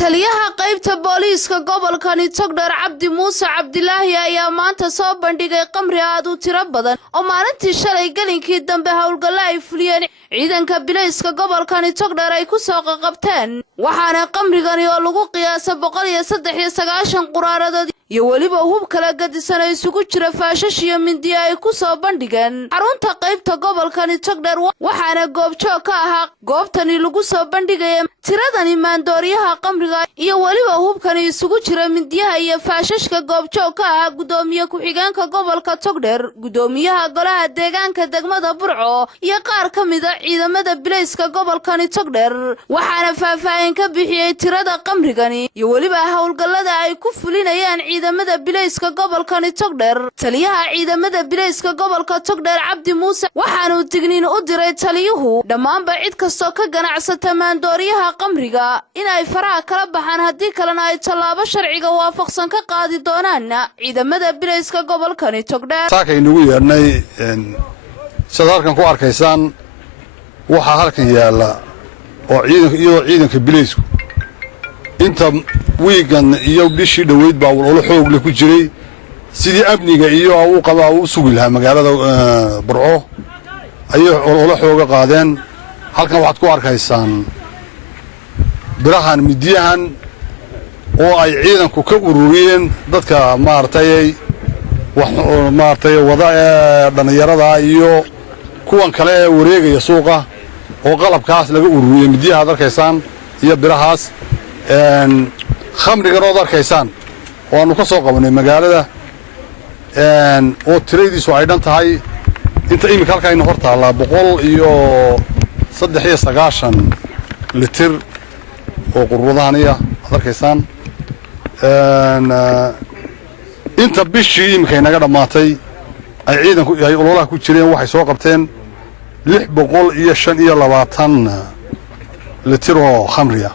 taliyaha qaybta booliiska gobolkani Togdheer Cabdi Muuse Cabdilaahi ayaa maanta soo bandhigay qamri aad u tiro badan oo maalintii shalay galinkii dambe hawlgal ay fuliyeen ciidanka bilayska gobolkani Togdheer ay ku soo qabteen waxaana qamrigani oo lagu qiyaasay 193 quraaradood iyo waliba hub kala gadisan ay isugu jira faashash iyo mindi ay ku soo bandhigeen xarunta qaybta gobolkani Togdheer waxaana goobjoog ka ahaa goobtani lagu soo bandhigay tiradani maandooriyaha qamriga iyo waliba hubkani isugu jira mindiyaha iyo faashashka goobjoog ka ahaa gudoomiye ku-xigeenka gobolka Togdheer gudoomiyaha golaha deegaanka degmada Burco iyo qaar ka mid ah ciidamada bilayska gobolkani Togdheer waxaana faahfaahin ka bixiyay tirada qamrigani iyo waliba hawlgallada ay ku fulinayaan ciidamada bilayska gobolkani Togdheer taliyaha ciidamada bilayska gobolka Togdheer Cabdi Muuse waxaanu digniin u diray taliyuhu dhamaanba cid kasto ka ganacsata maandooriyaha qamriga in ay faraha kala baxaan hadii kalena ay talaabo sharciga waafaqsan ka qaadi doonaan ciidamada bilayska gobolkani Togdheer saakaynugu yeernay sadalkan ku arkaysaan waxa halkan yaala oo ciidanka bilaysku inta wiigan iyo bishii dhaweyd baa walaalo xoog leh ku jiray sidii amniga iyo uu qaba uu sugi lahaa magaalada Burco ayay walaalo xoog qaadeen halkan waxaad ku arkaysaan birahan midiyahan oo ay ciidanku ka ururiyeen dadka maartay wada dhalinyarada iyo kuwan kale ee wareegaya suuqa oo qalabkaas laga ururiyay midiyaha arkaysaan iyo birahaas khamriga oo arkaysaan oo aanu ka soo qabanay magaalada oo tiradiisu ay dhan tahay inta imika halka ay hortaala 193 litir oo qurbadahaniya arkaysaan inta bishii imika inaga dhamaatay ay ciidanku ay ololaha ku jireen waxay soo qabteen 625 litir oo khamriya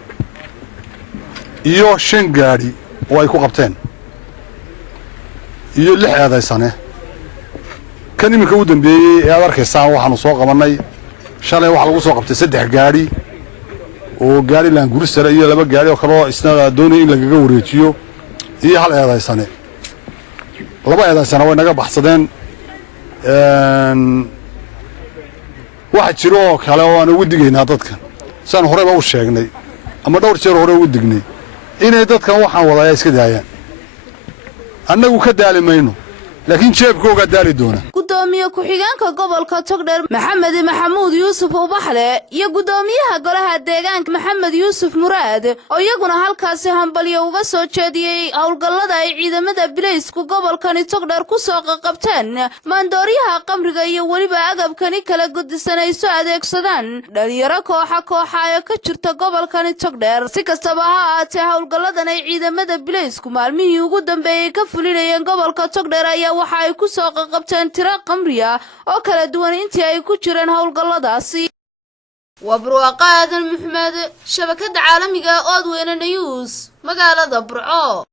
iyo 5 gaari oo ay ku qabteen iyo 6 eedaysane kan imika u dambeeyay ee arkaysaan waxaanu soo qabanay shalay waxa lagu soo qabtay 3 gaari oo gaari laan gurisare iyo 2 gaari oo kale isna doonay in lagaga wareejiyo iyo 1 eedaysane 2 eedaysane way naga baxsadeen waxa jiro kale oo aan ugu digaynaa dadkan saan horeba u sheegnay ama dhowr jeer hore ugu dignay inay dadkan waxaan wadaaya iska daayaan annagu ka daalimayno laakiin jeebkooga daali doona gudoomiye ku-xigeenka gobolka Togdheer Maxamed Maxamuud Yuusuf Ubaxle iyo gudoomiyaha golaha deegaanka Maxamed Yuusuf Muraad oo iyaguna halkaasi hambaliyo uga soo jeediyay hawlgallada ay ciidamada bilaysku gobolkani Togdheer ku soo qabteen maandooriyaha qamriga iyo waliba agabkani kala guddisan ay soo adeegsadaan dhalinyaro kooxa ee ka jirta gobolkani Togdheer si kastaba ha ahaatee hawlgalladan ay ciidamada bilaysku maalmihii ugu dambeeyay ka fulinayeen gobolka Togdheer ayaa waxa ay ku soo qabteen tiro qamriya oo kala duwan intii ay ku jireen hawlgalladaasi وبروقات المحمد شبكة عالمية أود وين نيوز مقالة برعو